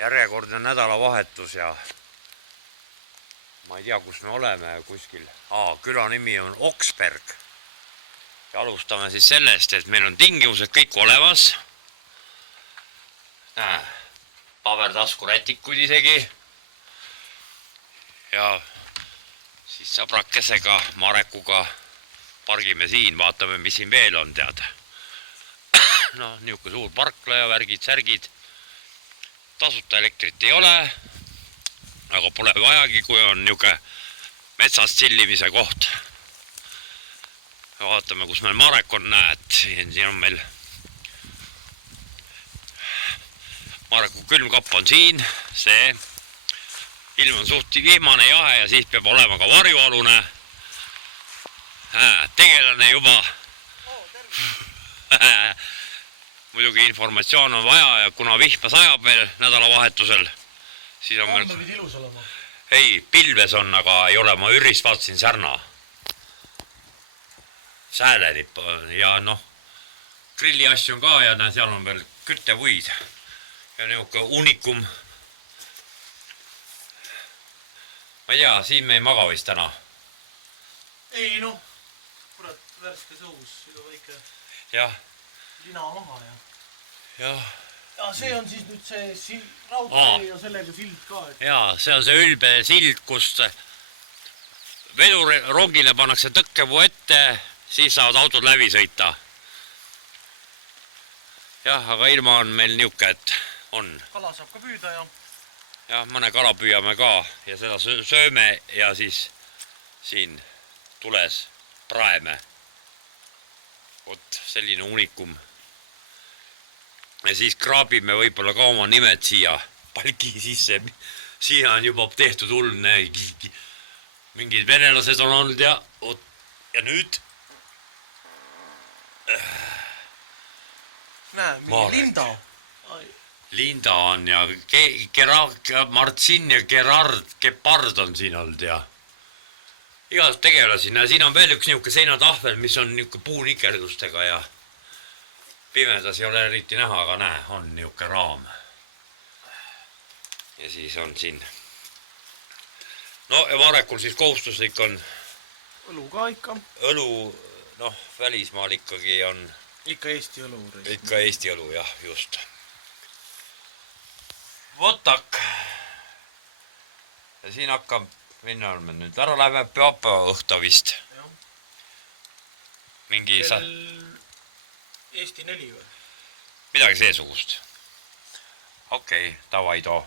Järjekordne nädalavahetus ja ma ei tea, kus me oleme kuskil. Küla nimi on Oksberg. Ja alustame siis sellest, et meil on tingimused kõik olemas. Pabertaskurätikuid isegi. Ja siis sõbrakesega, Marekuga pargime siin, vaatame, mis siin veel on, tead. No, niuke suur parkla ja värgid, särgid. Tasuta elektrit ei ole, aga pole vajagi, kui on niuke metsast sillimise koht. Vaatame, kus meil Marek on, näed, siin on meil Mareku külmkapp on siin, see ilm on suht vihmane jahe ja siis peab olema ka varjualune. Tegelane juba. Muidugi informatsioon on vaja ja kuna vihma sajab veel nädalavahetusel, siis on meil... Homme pidi ilus olema. Ei, pilves on, aga ei ole, ma ürist vaatasin särna. Säälenip ja noh, grilli asju on ka ja seal on veel küttevuid. Ja niuke unikum. Ma ei tea, siin me ei maga vist täna. Ei noh, kurat, värske sõus, ilu väike jah. Lina maha ja... Jah. Ja see on siis nüüd see raudtee ja sellega sild ka. Jaa, see on see ülbe sild, kust vedurongile pannakse tõkkepuu ette, siis saavad autod läbi sõita. Jah, aga ilma on meil niuke, et on. Kala saab ka püüda ja... Jah, mõne kala püüame ka ja seda sööme ja siis siin tules praeme. Vot selline unikum. Ja siis kraabime võib-olla ka oma nimed siia palki sisse. Siin on juba tehtud hullne. Mingid venelased on olnud ja nüüd. Näe, mingi Linda. Linda on ja Martsin ja Gepard on siin olnud ja igast tegelasi. Siin on veel üks niuke seinatahvel, mis on niuke puunikerdustega ja pimedas ei ole eriti näha, aga näe, on niuke raam. Ja siis on siin. No ja Marekul siis kohustuslik on... Õlu ka ikka. Õlu, noh, välismaal ikkagi on... Ikka Eesti õlu. Ikka Eesti õlu, jah, just. Votak. Ja siin hakkab, minna oleme nüüd ära läheme pühapäeva õhta vist. Mingi Eesti 4 või? Midagi seesugust. Okei, davai too.